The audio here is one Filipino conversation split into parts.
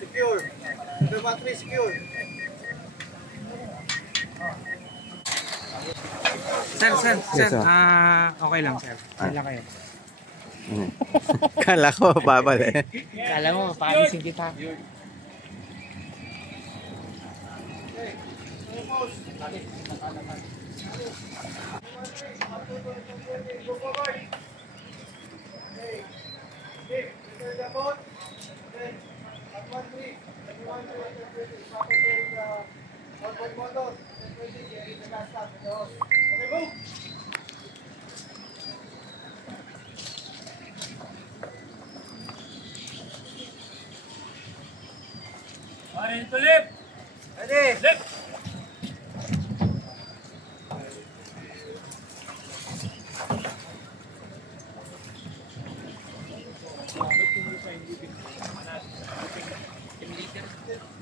Secure. 313 secure. Sir, Yes, sir. okay lang, sir. Saan lang kayo? Kala ko babalik. Kala mo, paalisin kita. Ready to lift! Ready? Lift!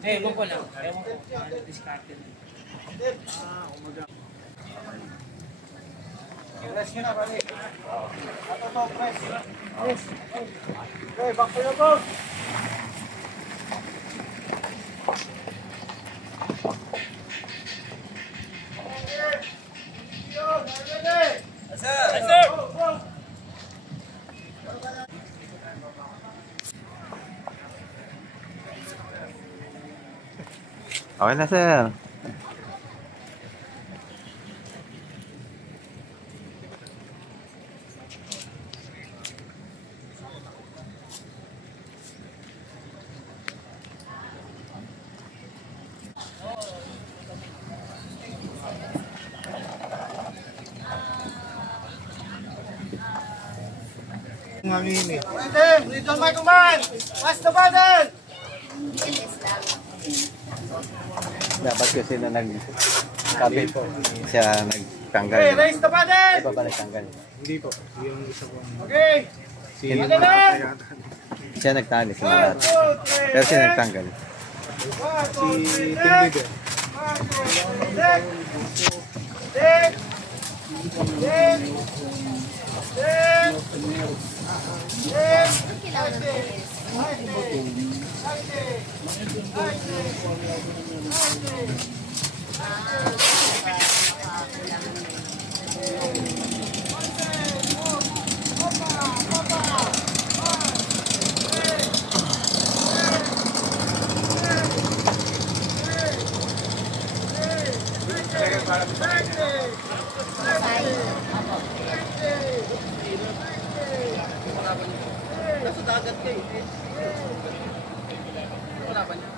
Ewan ko lang. Ewan ko. Ano discarded? Press nyo na, balik. Ato to, press. Press. Okay, back to your boat. Yes, sir! Okay na, sir. Mamimi. Pwede, dito may kumain. Pass the button. Dapat kasi na nagkabit siya nagtanggal. Okay, raise the button. Iba ba nagtanggal? Hindi po. Yung isa po. Okay. Button na. Siya nagtali sa 1, lahat. 2, 3. Pero siya nagtanggal. 1, 2, 3. Team leader. Nasa dagat kayo. Wala ba niya?